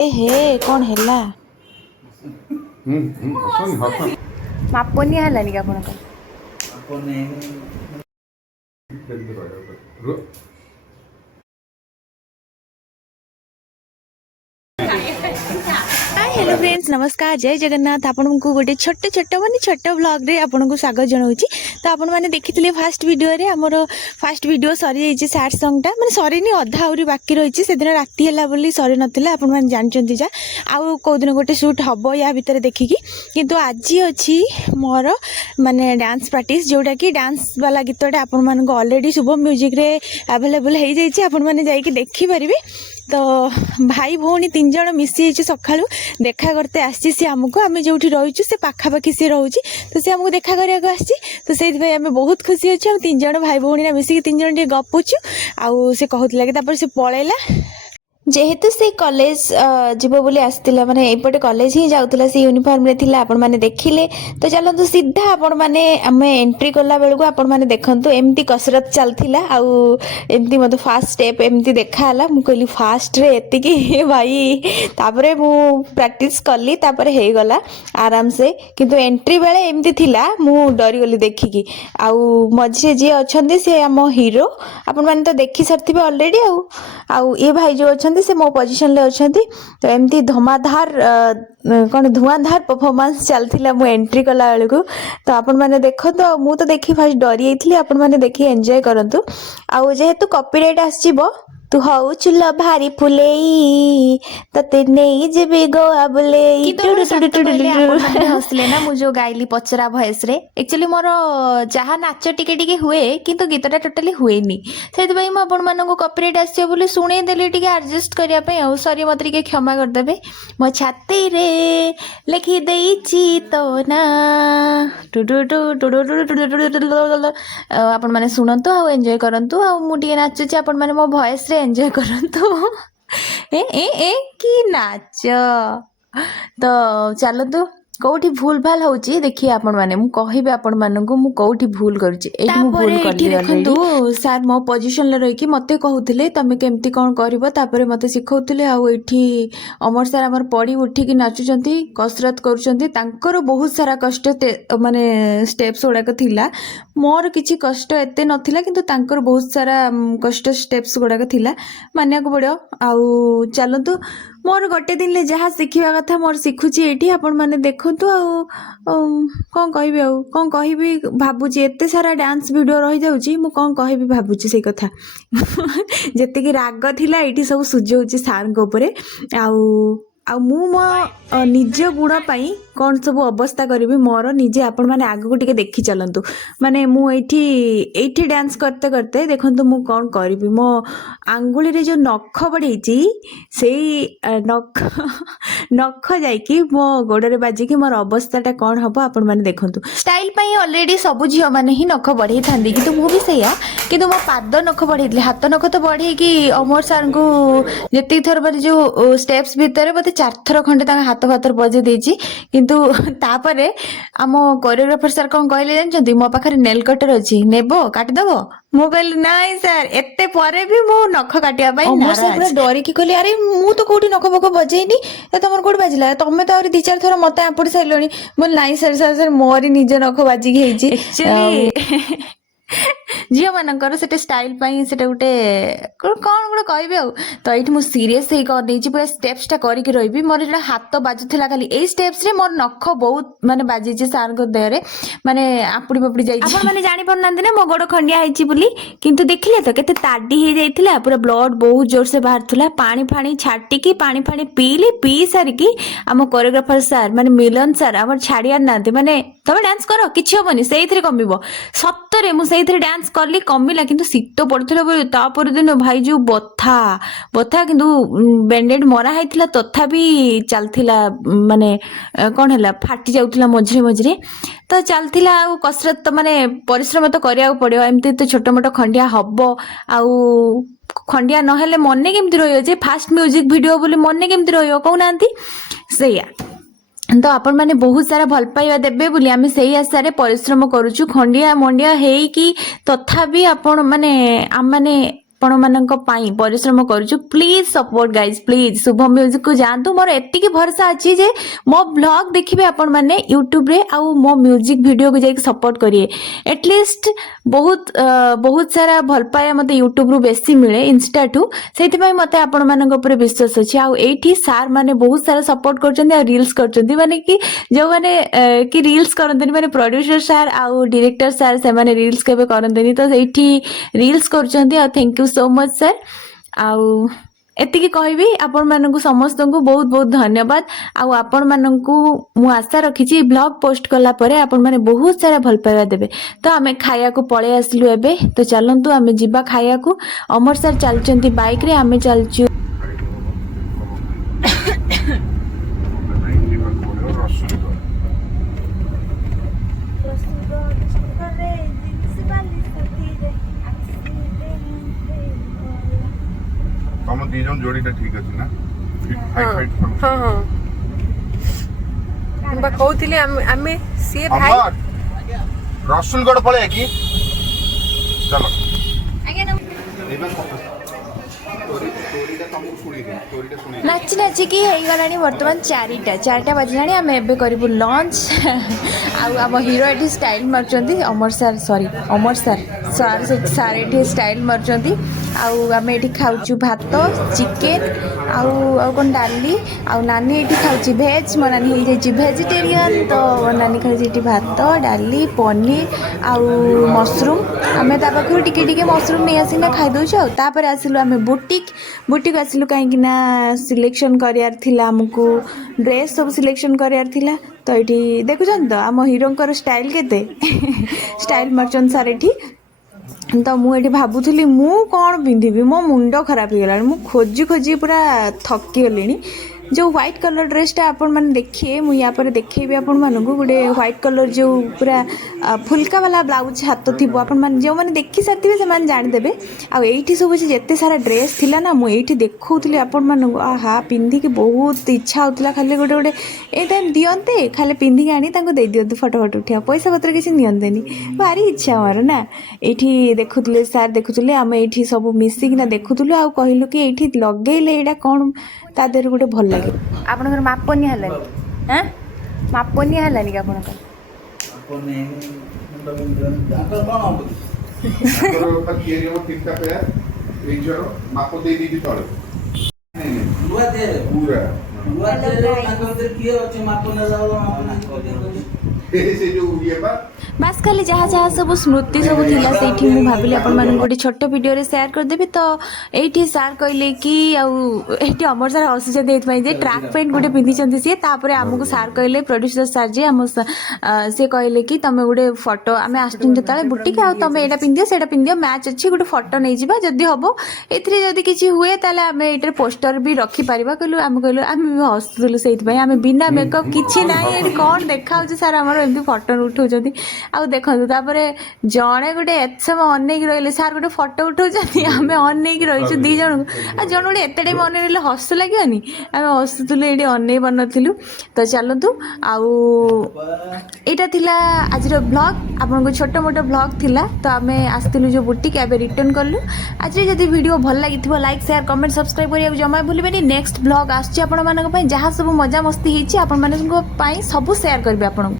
ए हे कौन हैला ମାପନି ହେଲାନି କି ଆପଣଙ୍କ हेलो फ्रेंड्स नमस्कार जय जगन्नाथ आपन को गोटे छोटे छोटे माने छोट ब्लॉग रे आपन को स्वागत जनाऊँगी। तो आपण मैंने देखिए फास्ट वीडियो रे हमर फास्ट वीडियो सरी जाइए सैड सॉन्ग टा माने सरी नहीं अधा आउरी बाकी रही से दिन राति है बोली सरी नथिला आपण मैंने जानचंती जा आउ को दिन गोटे शूट हबो या भितर देखिकी किंतु आज अछि मोर माने डांस प्रैक्टिस जोटा कि डांस वाला गीतटा आपण मान को ऑलरेडी शुभम म्यूजिक रे अवेलेबल हो जाइए आपण मैंने जाइए देखि परिबे। तो भाई भौणी तीन जन मिसी सका देखा करते आसी सी आमको आम जो रहीचु से पाखापाखि सी रोचे तो सी आमको देखा करने आसी तो से आम बहुत खुशी अच्छे तीन जन भाई भौणी मिसिक तीन जन गपुचु आउ से कहूला कि से पलैला जेहेतु से कॉलेज जीव बोली आसला माने एपटे कॉलेज ही जाउतला से यूनिफॉर्म रे थिला आपण माने देखिले तो चलंतु सीधा आपण माने हमें एंट्री करला बेलू आपण माने देखंतु एमती कसरत चलथिला आउ एमती मते फास्ट स्टेप एमती देखाला मु कहली फास्ट रे एति की भाई तापरे मु प्रैक्टिस करली तापरे हे गला आराम से किंतु एंट्री बेले एमती थिला मु डरी गली देखिकी आउ मझे जे अछंती से हम हीरो आपण माने तो देखि सरथिबे ऑलरेडी आउ ये भाई जो अछंती से मो पोजिशन ले अछंती तो एमती धमाधार कौन धुआंधार परफॉर्मेंस चलथिला मु एंट्री कला बेलू तो आपण माने देखो तो मु तो देखी फास्ट डरी जाइथली आपण माने देखि एंजॉय करंतु आउ जेहेतु कॉपीराइट आसीबो तू हऊ चुल भारी फुलेई तते नहीं जेबे गोआ बुलेई हसले ना मु जो गाइली पचरा वॉइस रे एक्चुअली मोर जहा नाच टिके टिके हुए किंतु गीतटा टोटली हुएनी सेति भाई म आपण मानको कॉपीराइट आछे बोली सुने देली टिके एडजस्ट करिया पे आ सॉरी मत टिके क्षमा कर देबे मो छाती रे लिखि देइची तो ना टु टु टु टु आपण माने सुनंतु आ एन्जॉय करंतु आ मु टिके नाचुची आपण माने मो वॉइस रे एंजॉय करंतु ए की नाच तो चलतु कौटी भूल भाल होची देखिए आपण माने मु कहिबे आपण माननकु मु कौटी भूल करूची एठी मु भूल करली देखंतु सर मो पोजीशन ले रही कि मते कहउथिले तमे केमती कोन करबो तापरे मते सिखौथिले आ एठी अमर सर हमर पड़ी उठी कि नाचुचंती कसरत करूचंती तांकर बहुत सारा कष्ट माने स्टेप्स गुड़ाक थिला मोर किछि कष्ट एते नथिला किंतु तांकर बहुत सारा कष्ट स्टेप्स गुड़ाक थिला मानिया को पड़ो आउ चलंतु मोर गोटे दिन ले जहाँ शिखा कथा मोर शिखुची एठी आपण माने देखंतु कौन कहबी कौन कहबी भाबुची एते सारा डांस वीडियो रही जाउची मु कौन कहबी भाबुची से कथा जेते कि राग थिला एठी सब सुझौची सार को ऊपर आ मु मो निज गुण पाई कौन सब अवस्था करी मोर निजे आपण माने आग को टिके देखि चलंतु माने मु एठी डांस करते करते देखंतु मु कौन करी मो आंगुली रे जो नख बढ़ेची सेई नख जाइकी मो गोड़े बाजी की मोर अवस्थाटा कौन हबो आपण माने देखंतु स्टाइल पाई ऑलरेडी सब झियो माने ही नख बढ़े थांदी कि मु भी सैया किंतु मो पाद नख बढ़ेतले हाथ नख तो बढ़े कि अमर सर को जति थर बारे जो स्टेप्स भीतर मते 4 थर खंडे तांगा हाथ भातर बजे देची किंतु तापरे आम कोरियोग्राफर सर कौन कहले जानछंती मो पाखरे नेल कटर अछि नेबो काटी दबो मु कहली नाइ सर एते परे भी मु नख काटिया पाई ना सर पूरा डरी की कहली अरे मु तो कोठी नख बक बजेइनी ए तमर कोठी बाजिला तमे तो और 2-4 थर मते आपड़ी साइलोनी बोल नाइ सर सर सर मोरी निज नख बाजी हेची एक्चुअली झील मानकर से स्टाइल से गोटे कौन गोटे कहबी आ तो ये मुझे सीरीयस पूरा स्टेप्स टा करके रही मोर जो हाथ बाजुला खाली ए स्टेप्स रे मोर नख बहुत माने बाजी सार देहरे माने आपुड़ी पापुड़ी जाइए मैंने जानी पारना ना मो गोड़ खंडिया होती बोली किंतु देखिले तो केते ताड़ी हो जाइथिला पूरा ब्लड बहुत जोर से बाहर पानी फाणी छाटिकी पानी फाणी पीली पी सारिकी आम कोरियोग्राफर सर माने मिलन सर आम छाड़ियार ना माने तमे डांस कर किछि होबनी सेइथिरे कमिबो सत्तरे मु सेइथिरे डांस करली कमिला किंतु शीत पड़थिला बोली तापर दिन भाई जो बथा किंतु बैंडेड मरा हैथिला तथापि चलथिला माने कोन हैला फाटी जाउथिला मझरे मझरे तो चलथिला आ कसरत माने परिश्रम तो करिया पड़ियो एमती तो छोट मोट खंडिया हबो आउ खंडिया नहेले मने केमती रहियो जे फास्ट म्यूजिक वीडियो बोली मने केमती रहियो कहउनांती सैया तो आपण माने बहुत सारा भल पाइबा देबे बोली आमे सेही आशारे परिश्रम करूछु खंडिया मंडिया हेई कि तथापि आपण माने आम माने आपण मानक पाई परिश्रम करूछु please support guys please Shubham music को जानतु मोर एतिकी भरोसा अछि जे मो ब्लॉग देखिबे आपण माने यूट्यूब रे आउ मो म्यूजिक वीडियो को जाई सपोर्ट करिए एटलीस्ट बहुत सारा भल पाया मते यूट्यूब रु बेसी मिले इंस्टा टू सेति पई मते आपण मानक ऊपर विश्वास अछि आउ एठी सार माने बहुत सारा सपोर्ट करचंदी आ रील्स करचंदी माने कि जो माने कि रील्स करंतनी माने प्रोड्यूसर सार आउ डायरेक्टर सार से माने रील्स केबे करंतनी तो एठी रील्स करचंदी आ thank you so much sir आउ एतिकी कहबी आपण मानकु समस्त को बहुत बहुत धन्यवाद आउ आपण मानकु मु आशा रखिछि ब्लॉग पोस्ट कला परे आपण माने बहुत सारा भल पाइबा देबे तो आमे खाया को पळे आसलु एबे तो चलंतु आमे जिबा खाया को अमर सर चलचंती बाइक रे आमे चलचु तम दी जन जोड़ीटा ठीक अछि ना फाइट फाइट हाँ हाँ बा कहूଥିଲି ଆମେ ସିଏ ଭାଇ अमर रसुलगढ़ पळे की चलो नाची नाची की गलानी बर्तमान 4टा बजलानी आम एबे करिबु लंच आम हीरो एठी स्टाइल मारचंती अमर सर सॉरी अमर सर सर एठी स्टाइल मारचंती आम एठी खाउछु भात चिकेन आउ कोन डाली आउ नानी एठी खाउछि भेज मो नानी हो जाइछि वेजिटेरियन तो नानी खाउछि एठी भात डाली पनीर आउ मशरूम आमे ता पाखु टिके टिके मशरूम नै आसीना खाइ दउछु आ तापर आसिलु आमे बुटीक आसिलु काहेकि ना सिलेक्शन करियार थिला हमकु ड्रेस सब सिलेक्शन करियार थिला तो एठी देखुछन तो आम हीरोंकर स्टाइल केते स्टाइल मर्चेंट सार एठी तो मुझे भावुली मु कौन पिंधि मो मुंड खराब हो गला खोजी खोजी पूरा थकी गली जो व्हाइट कलर ड्रेसटा आपण मैंने देखिए मुझे या पर देखी आपण मानक गोटे व्हाइट कलर जो पूरा फुल्का वाला ब्लाउज हाथ थी आपण मैंने जो मैंने देखी सारी से जानीदेवे आईटी सब जिते सारा ड्रेस थिला ना मुझे देखुली आपण मानक आहा पिंधिकी बहुत इच्छा होता खाली गोटे गोटे ए टाइम दियंते खाली पिंधिकी आनी दे दिंतु फटो फटो उठा पैसा पत्र किसी नियंतेनी भारी इच्छा मोर ना ये देखुले सार देखुले आम ये सब मिसिकिना देखुलु आ कहलु कि ये लगेले यहाँ कौन ता देहर गोटे भल लगे ଆପଣଙ୍କର ମାପନି ହେଲାନି ହାଁ ମାପନି ହେଲାନି କି ଆପଣଙ୍କର ठीकठाक माप दे दी तले पूरा बास खाली जहाँ जहाँ सब स्मृति सब थिला सेठी मु भाबिली आपण माने गोटे छोट वीडियो रे शेयर कर देबी तो एठी सार कहले कि एठी अमर सार हसुचे देत पई जे ट्रैक पैंट गोटे पिंधि चंती से तापरे हमकु सार कहले प्रोड्यूसर सार जे हम से कहले कि तमे गोटे फोटो आमे आस्टिन जताले बुटी का तमे एटा पिंदियो मैच अछि गोटे फोटो नै जिबा जदी हबो एथरे जदी किछि हुए ताले आमे एटर पोस्टर भी रखी परिबा कहलु आमे कहलु आमे हसुलु सेत पई आमे बिना मेकअप किछि नै एठी कोन देखाउ जे सार हमर एमती फोटो उठौ जदी आ देखो तापर जड़े गोटे एत समय अनेक रही सार गोटे फोटो उठाऊँ आम अनेक रहीचु दी जन आ जन गोटे एत टाइम अन रही हस लगे आम हसुलु ये अनै पारूँ तो चलतु आईटा थिला आज ब्लॉग आपन छोट मोट ब्लॉग थिला तो आम आसलु जो बुटीक एवं रिटर्न कलु आज जब वीडियो भल लगी लाइक शेयर कमेंट सब्सक्राइब करने जमा भूलें नेक्स्ट ब्लॉग आसपाई जहाँ सब मजा मस्ती होती सब शेयर करेंगे आपन